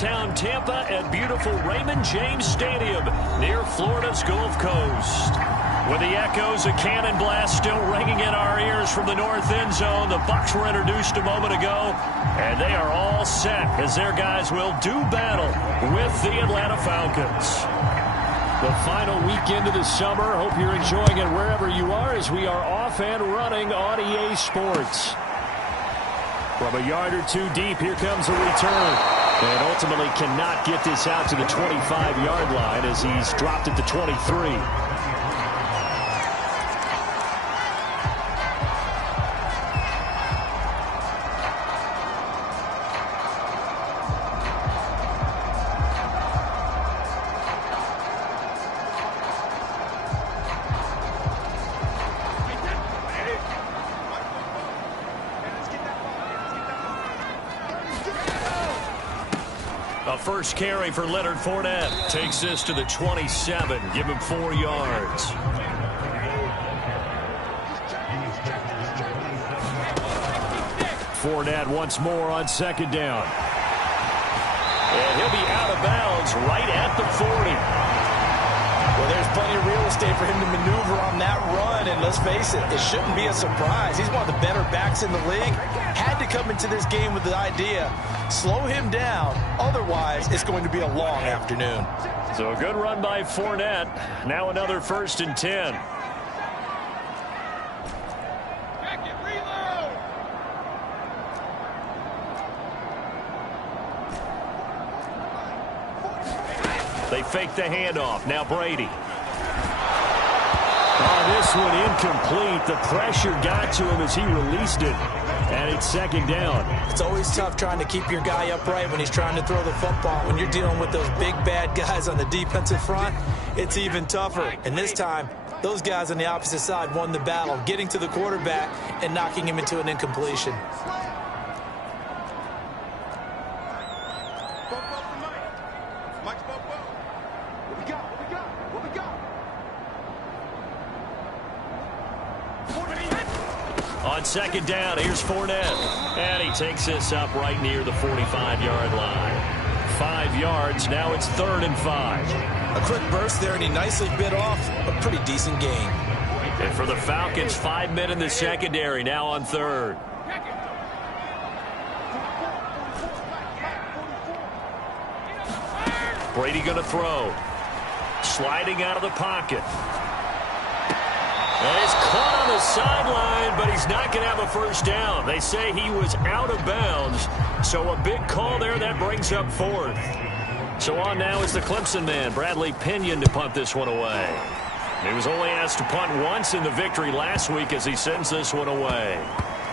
downtown Tampa at beautiful Raymond James Stadium near Florida's Gulf Coast. With the echoes of cannon blast still ringing in our ears from the north end zone, the Bucs were introduced a moment ago, and they are all set as their guys will do battle with the Atlanta Falcons. The final weekend of the summer. Hope you're enjoying it wherever you are as we are off and running on EA Sports. From a yard or two deep, here comes a return. And ultimately cannot get this out to the 25-yard line as he's dropped at the 23. A first carry for Leonard Fournette. Takes this to the 27. Give him 4 yards. Fournette once more on second down. And he'll be out of bounds right at the 40. Well, there's plenty of real estate for him to maneuver on that run, and let's face it, it shouldn't be a surprise. He's one of the better backs in the league. Had to come into this game with the idea, slow him down, otherwise it's going to be a long afternoon. So a good run by Fournette. Now another 1st and 10. They fake the handoff. Now Brady. Oh, this one incomplete. The pressure got to him as he released it. And it's second down. It's always tough trying to keep your guy upright when he's trying to throw the football. When you're dealing with those big bad guys on the defensive front, it's even tougher. And this time, those guys on the opposite side won the battle, getting to the quarterback and knocking him into an incompletion. On second down, here's Fournette. And he takes this up right near the 45-yard line. 5 yards, now it's 3rd and 5. A quick burst there, and he nicely bit off a pretty decent gain. And for the Falcons, 5 men in the secondary, now on 3rd. Brady going to throw. Sliding out of the pocket. And he's caught on the sideline, but he's not going to have a first down. They say he was out of bounds, so a big call there that brings up 4th. So on now is the Clemson man, Bradley Pinion, to punt this one away. He was only asked to punt once in the victory last week as he sends this one away.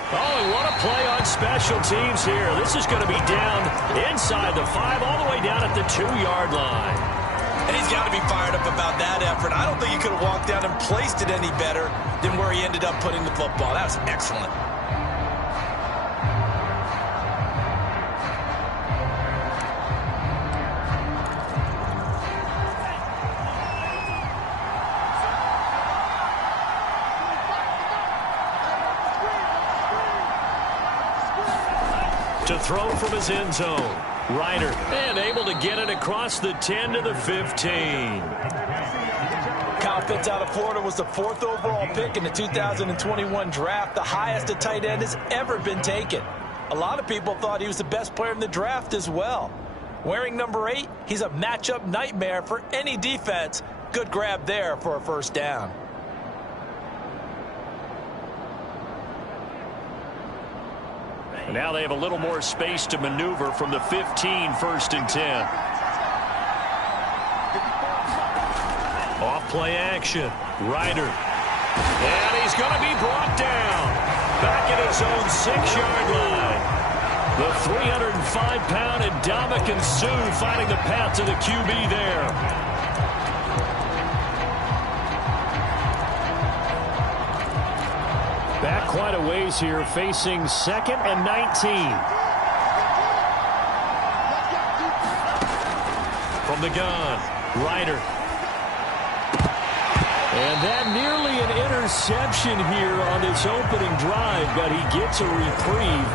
Oh, and what a play on special teams here. This is going to be down inside the 5, all the way down at the 2-yard line. And he's got to be fired up about that effort. I don't think he could have walked down and placed it any better than where he ended up putting the football. That was excellent. To throw from his end zone. Ryder, and able to get it across the 10 to the 15. Kyle Pitts out of Florida was the 4th overall pick in the 2021 draft, the highest a tight end has ever been taken. A lot of people thought he was the best player in the draft as well. Wearing number 8, he's a matchup nightmare for any defense. Good grab there for a first down. Now they have a little more space to maneuver from the 15, 1st and 10. Off play action. Ryder. And he's going to be brought down. Back at his own 6-yard line. The 305-pound Ndamukong Suh finding the path to the QB there. Back quite a ways here, facing 2nd and 19. From the gun, Ryder. And that nearly an interception here on this opening drive, but he gets a reprieve.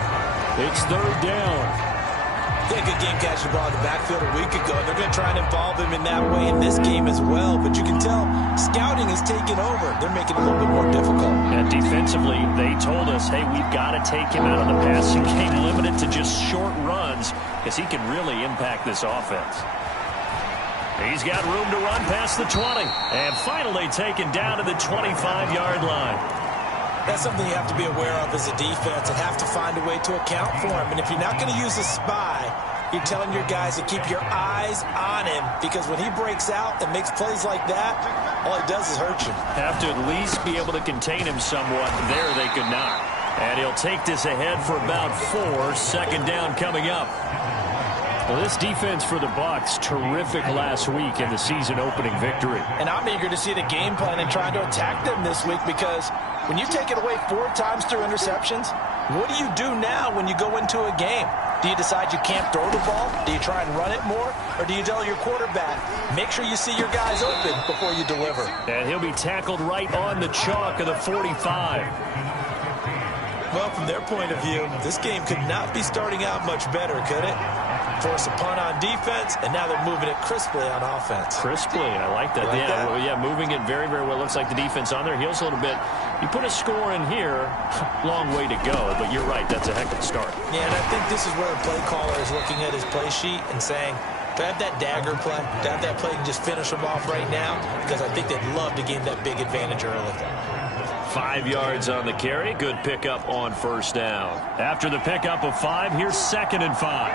It's 3rd down. He had a good game catching the ball in the backfield a week ago. They're going to try and involve him in that way in this game as well. But you can tell scouting is taking over. They're making it a little bit more difficult. And defensively, they told us, hey, we've got to take him out of the passing game, limit it to just short runs, because he can really impact this offense. He's got room to run past the 20. And finally taken down to the 25-yard line. That's something you have to be aware of as a defense and have to find a way to account for him. And if you're not going to use a spy, you're telling your guys to keep your eyes on him, because when he breaks out and makes plays like that, all he does is hurt you. Have to at least be able to contain him somewhat. There they could not. And he'll take this ahead for about 4. Second down coming up. Well, this defense for the Bucs, terrific last week in the season opening victory. And I'm eager to see the game plan and trying to attack them this week, because when you take it away 4 times through interceptions, what do you do now when you go into a game? Do you decide you can't throw the ball? Do you try and run it more? Or do you tell your quarterback, make sure you see your guys open before you deliver? And he'll be tackled right on the chalk of the 45. Well, from their point of view, this game could not be starting out much better, could it? Force a punt on defense, and now they're moving it crisply on offense. Crisply, I like that. Like that? Well, yeah, moving it very, very well. Looks like the defense on their heels a little bit. You put a score in here, long way to go, but you're right, that's a heck of a start. Yeah, and I think this is where the play caller is looking at his play sheet and saying, do I have that dagger play? Do I have that play and just finish them off right now? Because I think they'd love to gain that big advantage early. 5 yards on the carry. Good pickup on first down. After the pickup of 5, here's 2nd and 5.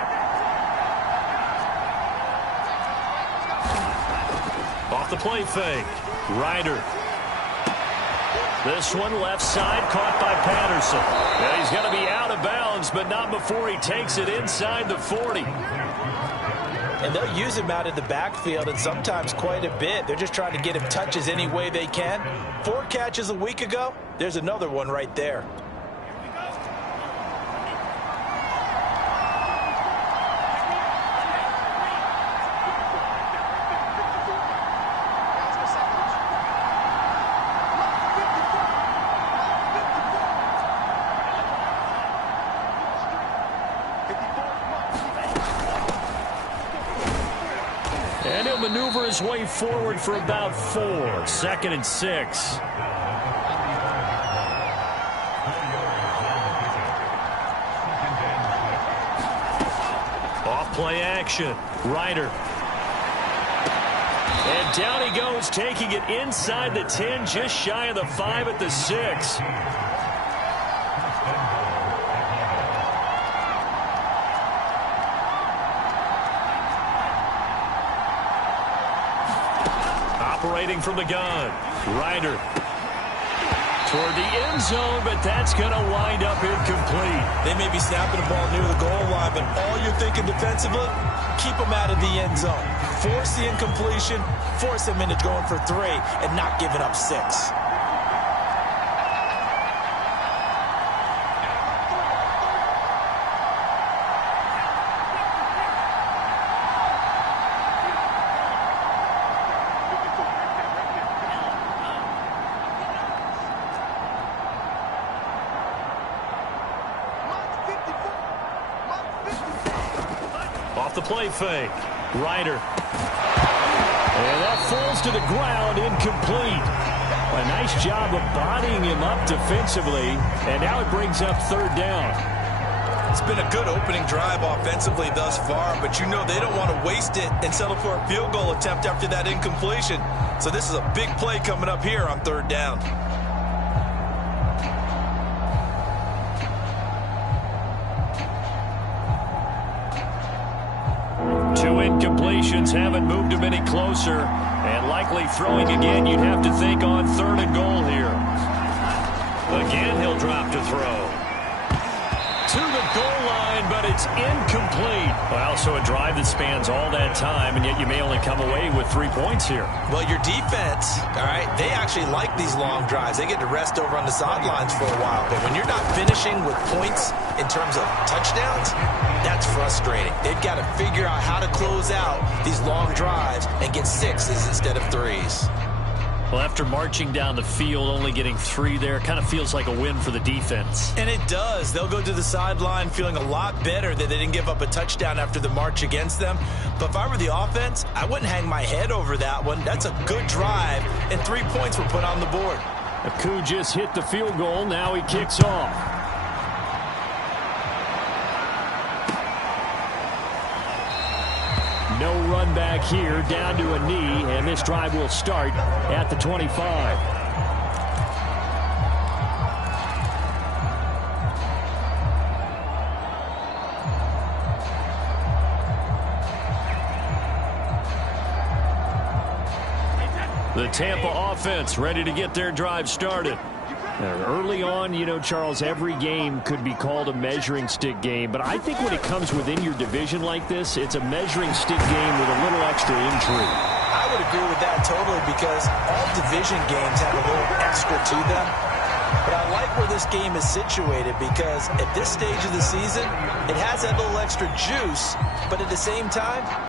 Off the play fake. Ryder. This one left side, caught by Patterson. Now he's going to be out of bounds, but not before he takes it inside the 40. And they'll use him out in the backfield, and sometimes quite a bit. They're just trying to get him touches any way they can. 4 catches a week ago. There's another one right there. And he'll maneuver his way forward for about 4. 2nd and 6. Off play action. Ryder. And down he goes, taking it inside the 10, just shy of the 5 at the 6. Operating from the gun. Ryder toward the end zone, but that's going to wind up incomplete. They may be snapping the ball near the goal line, but all you're thinking defensively, keep them out of the end zone. Force the incompletion, force them into going for 3, and not giving up 6. Off the play fake. Ryder. And that falls to the ground, incomplete. A nice job of bodying him up defensively, and now it brings up 3rd down. It's been a good opening drive offensively thus far, but you know they don't want to waste it and settle for a field goal attempt after that incompletion. So this is a big play coming up here on 3rd down. Incompletions haven't moved him any closer, and likely throwing again, you'd have to think on 3rd and goal here. Again, he'll drop to throw. To the goal line, but it's incomplete. Well, so a drive that spans all that time, and yet you may only come away with 3 points here. Well, your defense, all right, they actually like these long drives. They get to rest over on the sidelines for a while, but when you're not finishing with points in terms of touchdowns, that's frustrating. They've got to figure out how to close out these long drives and get 6s instead of 3s. Well, after marching down the field, only getting 3 there, kind of feels like a win for the defense. And it does. They'll go to the sideline feeling a lot better that they didn't give up a touchdown after the march against them. But if I were the offense, I wouldn't hang my head over that one. That's a good drive, and 3 points were put on the board. Aku just hit the field goal. Now he kicks off. No run back here, down to a knee, and this drive will start at the 25. The Tampa offense ready to get their drive started. Early on, you know, Charles, every game could be called a measuring stick game, but I think when it comes within your division like this, it's a measuring stick game with a little extra intrigue. I would agree with that totally, because all division games have a little extra to them. But I like where this game is situated, because at this stage of the season, it has that little extra juice, but at the same time,